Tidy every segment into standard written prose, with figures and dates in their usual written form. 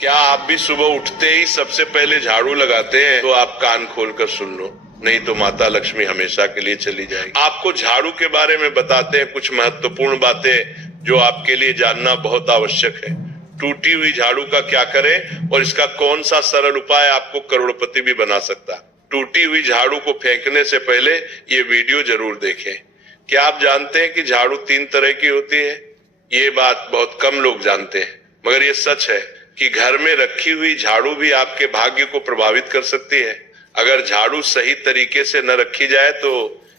क्या आप भी सुबह उठते ही सबसे पहले झाड़ू लगाते हैं? तो आप कान खोलकर सुन लो, नहीं तो माता लक्ष्मी हमेशा के लिए चली जाएगी। आपको झाड़ू के बारे में बताते हैं कुछ महत्वपूर्ण बातें जो आपके लिए जानना बहुत आवश्यक है। टूटी हुई झाड़ू का क्या करें और इसका कौन सा सरल उपाय आपको करोड़पति भी बना सकता है। टूटी हुई झाड़ू को फेंकने से पहले ये वीडियो जरूर देखें। क्या आप जानते हैं कि झाड़ू 3 तरह की होती है? ये बात बहुत कम लोग जानते हैं, मगर ये सच है कि घर में रखी हुई झाड़ू भी आपके भाग्य को प्रभावित कर सकती है। अगर झाड़ू सही तरीके से न रखी जाए तो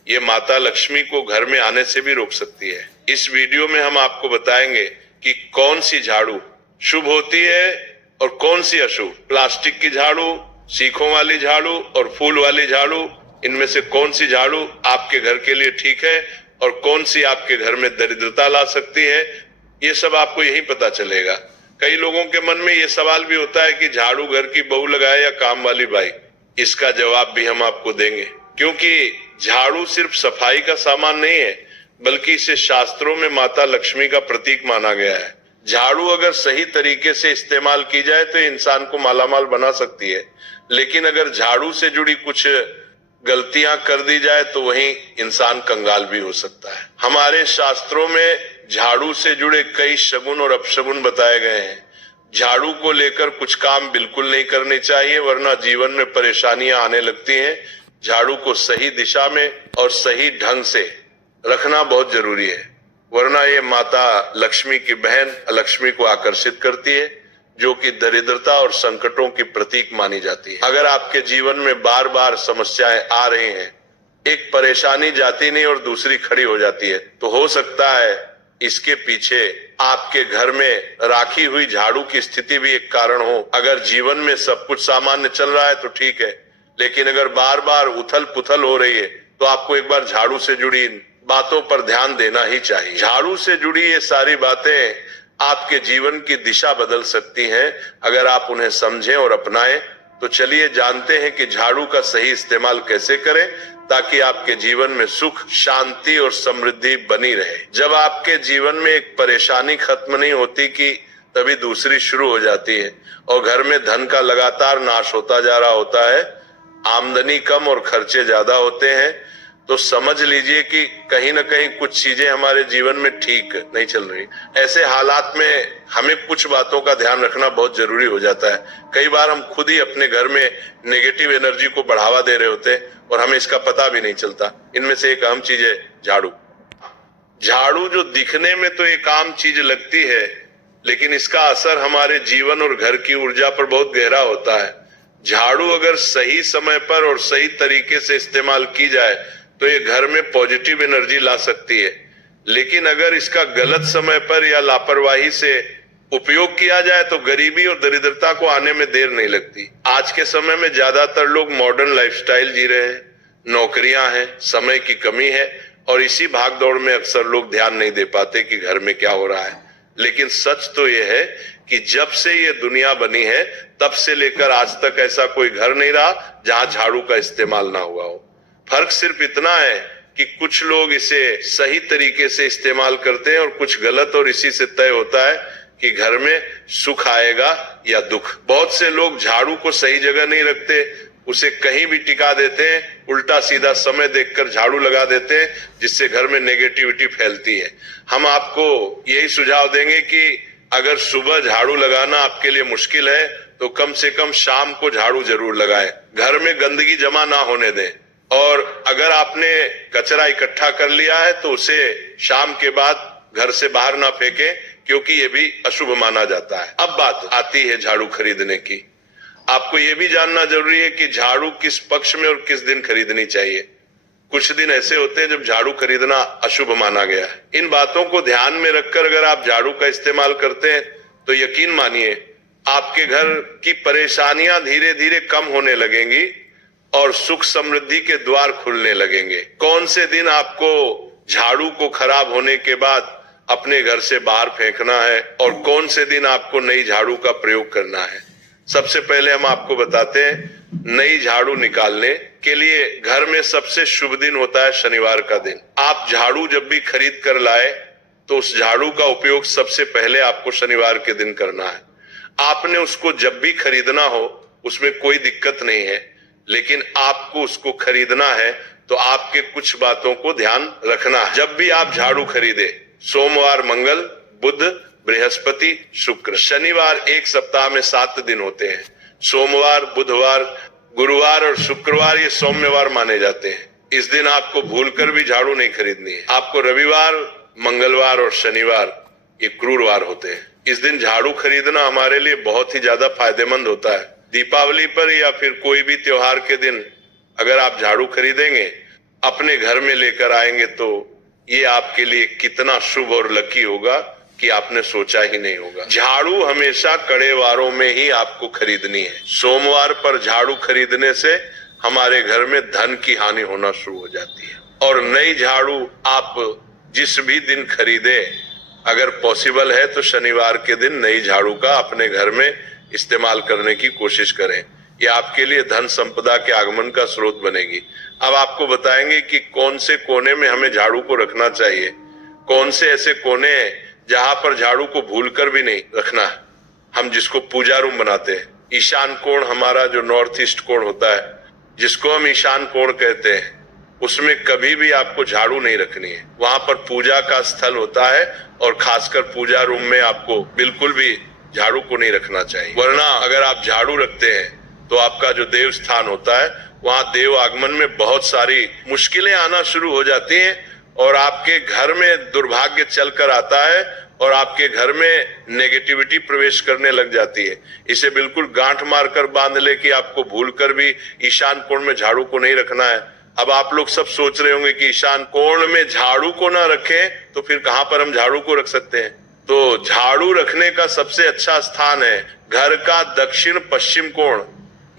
ये माता लक्ष्मी को घर में आने से भी रोक सकती है। इस वीडियो में हम आपको बताएंगे कि कौन सी झाड़ू शुभ होती है और कौन सी अशुभ। प्लास्टिक की झाड़ू, सीखों वाली झाड़ू और फूल वाली झाड़ू, इनमें से कौन सी झाड़ू आपके घर के लिए ठीक है और कौन सी आपके घर में दरिद्रता ला सकती है, ये सब आपको यही पता चलेगा। कई लोगों के मन में ये सवाल भी होता है कि झाड़ू घर की बहू लगाए या काम वाली बाई। इसका जवाब भी हम आपको देंगे, क्योंकि झाड़ू सिर्फ सफाई का सामान नहीं है, बल्कि इसे शास्त्रों में माता लक्ष्मी का प्रतीक माना गया है। झाड़ू अगर सही तरीके से इस्तेमाल की जाए तो इंसान को मालामाल बना सकती है, लेकिन अगर झाड़ू से जुड़ी कुछ गलतियां कर दी जाए तो वहीं इंसान कंगाल भी हो सकता है। हमारे शास्त्रों में झाड़ू से जुड़े कई शगुन और अपशगुन बताए गए हैं। झाड़ू को लेकर कुछ काम बिल्कुल नहीं करने चाहिए, वरना जीवन में परेशानियां आने लगती हैं। झाड़ू को सही दिशा में और सही ढंग से रखना बहुत जरूरी है, वरना ये माता लक्ष्मी की बहन लक्ष्मी को आकर्षित करती है, जो कि दरिद्रता और संकटों की प्रतीक मानी जाती है। अगर आपके जीवन में बार बार समस्याएं आ रही हैं, एक परेशानी जाती नहीं और दूसरी खड़ी हो जाती है, तो हो सकता है इसके पीछे आपके घर में राखी हुई झाड़ू की स्थिति भी एक कारण हो। अगर जीवन में सब कुछ सामान्य चल रहा है तो ठीक है, लेकिन अगर बार बार उथल पुथल हो रही है तो आपको एक बार झाड़ू से जुड़ी इन बातों पर ध्यान देना ही चाहिए। झाड़ू से जुड़ी ये सारी बातें आपके जीवन की दिशा बदल सकती हैं अगर आप उन्हें समझें और अपनाएं। तो चलिए जानते हैं कि झाड़ू का सही इस्तेमाल कैसे करें ताकि आपके जीवन में सुख, शांति और समृद्धि बनी रहे। जब आपके जीवन में एक परेशानी खत्म नहीं होती कि तभी दूसरी शुरू हो जाती है और घर में धन का लगातार नाश होता जा रहा होता है, आमदनी कम और खर्चे ज्यादा होते हैं, तो समझ लीजिए कि कहीं ना कहीं कुछ चीजें हमारे जीवन में ठीक नहीं चल रही। ऐसे हालात में हमें कुछ बातों का ध्यान रखना बहुत जरूरी हो जाता है। कई बार हम खुद ही अपने घर में नेगेटिव एनर्जी को बढ़ावा दे रहे होते हैं और हमें इसका पता भी नहीं चलता। इनमें से एक अहम चीज है झाड़ू। झाड़ू जो दिखने में तो एक आम चीज लगती है, लेकिन इसका असर हमारे जीवन और घर की ऊर्जा पर बहुत गहरा होता है। झाड़ू अगर सही समय पर और सही तरीके से इस्तेमाल की जाए तो ये घर में पॉजिटिव एनर्जी ला सकती है, लेकिन अगर इसका गलत समय पर या लापरवाही से उपयोग किया जाए तो गरीबी और दरिद्रता को आने में देर नहीं लगती। आज के समय में ज्यादातर लोग मॉडर्न लाइफस्टाइल जी रहे हैं, नौकरियां हैं, समय की कमी है और इसी भागदौड़ में अक्सर लोग ध्यान नहीं दे पाते कि घर में क्या हो रहा है। लेकिन सच तो यह है कि जब से ये दुनिया बनी है तब से लेकर आज तक ऐसा कोई घर नहीं रहा जहां झाड़ू का इस्तेमाल ना हुआ हो। फर्क सिर्फ इतना है कि कुछ लोग इसे सही तरीके से इस्तेमाल करते हैं और कुछ गलत, और इसी से तय होता है कि घर में सुख आएगा या दुख। बहुत से लोग झाड़ू को सही जगह नहीं रखते, उसे कहीं भी टिका देते हैं, उल्टा सीधा समय देखकर झाड़ू लगा देते हैं, जिससे घर में नेगेटिविटी फैलती है। हम आपको यही सुझाव देंगे कि अगर सुबह झाड़ू लगाना आपके लिए मुश्किल है तो कम से कम शाम को झाड़ू जरूर लगाएं। घर में गंदगी जमा ना होने दें, और अगर आपने कचरा इकट्ठा कर लिया है तो उसे शाम के बाद घर से बाहर ना फेंकें, क्योंकि ये भी अशुभ माना जाता है। अब बात आती है झाड़ू खरीदने की। आपको ये भी जानना जरूरी है कि झाड़ू किस पक्ष में और किस दिन खरीदनी चाहिए। कुछ दिन ऐसे होते हैं जब झाड़ू खरीदना अशुभ माना गया है। इन बातों को ध्यान में रखकर अगर आप झाड़ू का इस्तेमाल करते हैं तो यकीन मानिए आपके घर की परेशानियां धीरे धीरे कम होने लगेंगी और सुख समृद्धि के द्वार खुलने लगेंगे। कौन से दिन आपको झाड़ू को खराब होने के बाद अपने घर से बाहर फेंकना है और कौन से दिन आपको नई झाड़ू का प्रयोग करना है। सबसे पहले हम आपको बताते हैं, नई झाड़ू निकालने के लिए घर में सबसे शुभ दिन होता है शनिवार का दिन। आप झाड़ू जब भी खरीद कर लाए तो उस झाड़ू का उपयोग सबसे पहले आपको शनिवार के दिन करना है। आपने उसको जब भी खरीदना हो उसमें कोई दिक्कत नहीं है, लेकिन आपको उसको खरीदना है तो आपके कुछ बातों को ध्यान रखना है। जब भी आप झाड़ू खरीदे, सोमवार, मंगल, बुध, बृहस्पति, शुक्र, शनिवार, एक सप्ताह में 7 दिन होते हैं। सोमवार, बुधवार, गुरुवार और शुक्रवार ये सौम्यवार माने जाते हैं। इस दिन आपको भूलकर भी झाड़ू नहीं खरीदनी है। आपको रविवार, मंगलवार और शनिवार ये क्रूरवार होते हैं। इस दिन झाड़ू खरीदना हमारे लिए बहुत ही ज्यादा फायदेमंद होता है। दीपावली पर या फिर कोई भी त्योहार के दिन अगर आप झाड़ू खरीदेंगे, अपने घर में लेकर आएंगे तो ये आपके लिए कितना शुभ और लकी होगा कि आपने सोचा ही नहीं होगा। झाड़ू हमेशा कड़े वारों में ही आपको खरीदनी है। सोमवार पर झाड़ू खरीदने से हमारे घर में धन की हानि होना शुरू हो जाती है। और नई झाड़ू आप जिस भी दिन खरीदे, अगर पॉसिबल है तो शनिवार के दिन नई झाड़ू का अपने घर में इस्तेमाल करने की कोशिश करें। ये आपके लिए धन संपदा के आगमन का स्रोत बनेगी। अब आपको बताएंगे कि कौन से कोने में हमें झाड़ू को रखना चाहिए, कौन से ऐसे कोने हैं जहां पर झाड़ू को भूलकर भी नहीं रखना है। हम जिसको पूजा रूम बनाते हैं, ईशान कोण हमारा जो नॉर्थ ईस्ट कोण होता है, जिसको हम ईशान कोण कहते हैं, उसमें कभी भी आपको झाड़ू नहीं रखनी है। वहां पर पूजा का स्थल होता है और खासकर पूजा रूम में आपको बिल्कुल भी झाड़ू को नहीं रखना चाहिए। वरना अगर आप झाड़ू रखते हैं तो आपका जो देव स्थान होता है वहां देव आगमन में बहुत सारी मुश्किलें आना शुरू हो जाती हैं और आपके घर में दुर्भाग्य चलकर आता है और आपके घर में नेगेटिविटी प्रवेश करने लग जाती है। इसे बिल्कुल गांठ मारकर बांध ले कि आपको भूलकर भी ईशान कोण में झाड़ू को नहीं रखना है। अब आप लोग सब सोच रहे होंगे कि ईशान कोण में झाड़ू को ना रखें तो फिर कहां पर हम झाड़ू को रख सकते हैं। तो झाड़ू रखने का सबसे अच्छा स्थान है घर का दक्षिण पश्चिम कोण,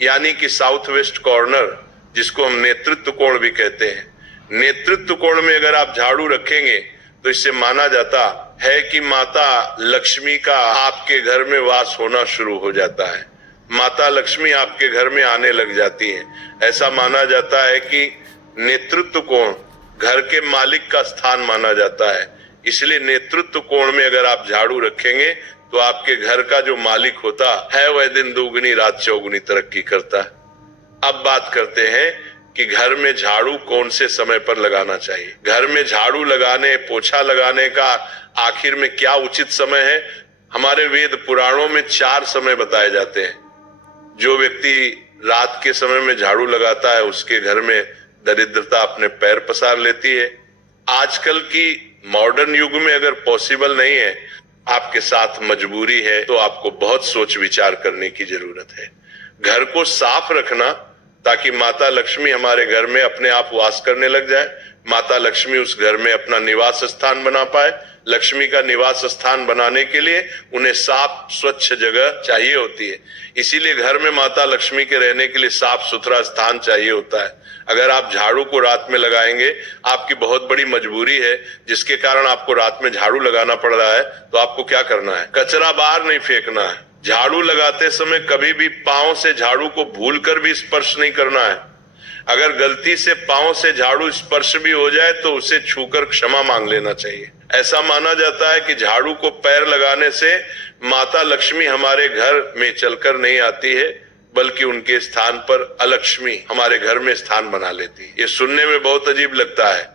यानी कि साउथ वेस्ट कॉर्नर, जिसको हम नेतृत्व कोण भी कहते हैं। नेतृत्व कोण में अगर आप झाड़ू रखेंगे तो इससे माना जाता है कि माता लक्ष्मी का आपके घर में वास होना शुरू हो जाता है। माता लक्ष्मी आपके घर में आने लग जाती है। ऐसा माना जाता है कि नेतृत्व कोण घर के मालिक का स्थान माना जाता है। इसलिए नेतृत्व कोण में अगर आप झाड़ू रखेंगे तो आपके घर का जो मालिक होता है वह दिन दुगनी रात चौगुनी तरक्की करता है। अब बात करते हैं कि घर में झाड़ू कौन से समय पर लगाना चाहिए। घर में झाड़ू लगाने, पोछा लगाने का आखिर में क्या उचित समय है? हमारे वेद पुराणों में 4 समय बताए जाते हैं। जो व्यक्ति रात के समय में झाड़ू लगाता है उसके घर में दरिद्रता अपने पैर पसार लेती है। आजकल की मॉडर्न युग में अगर पॉसिबल नहीं है, आपके साथ मजबूरी है, तो आपको बहुत सोच विचार करने की जरूरत है। घर को साफ रखना ताकि माता लक्ष्मी हमारे घर में अपने आप वास करने लग जाए, माता लक्ष्मी उस घर में अपना निवास स्थान बना पाए। लक्ष्मी का निवास स्थान बनाने के लिए उन्हें साफ स्वच्छ जगह चाहिए होती है। इसीलिए घर में माता लक्ष्मी के रहने के लिए साफ सुथरा स्थान चाहिए होता है। अगर आप झाड़ू को रात में लगाएंगे, आपकी बहुत बड़ी मजबूरी है जिसके कारण आपको रात में झाड़ू लगाना पड़ रहा है, तो आपको क्या करना है? कचरा बाहर नहीं फेंकना है। झाड़ू लगाते समय कभी भी पांव से झाड़ू को भूलकर भी स्पर्श नहीं करना है। अगर गलती से पांव से झाड़ू स्पर्श भी हो जाए तो उसे छूकर क्षमा मांग लेना चाहिए। ऐसा माना जाता है कि झाड़ू को पैर लगाने से माता लक्ष्मी हमारे घर में चलकर नहीं आती है, बल्कि उनके स्थान पर अलक्ष्मी हमारे घर में स्थान बना लेती है। ये सुनने में बहुत अजीब लगता है,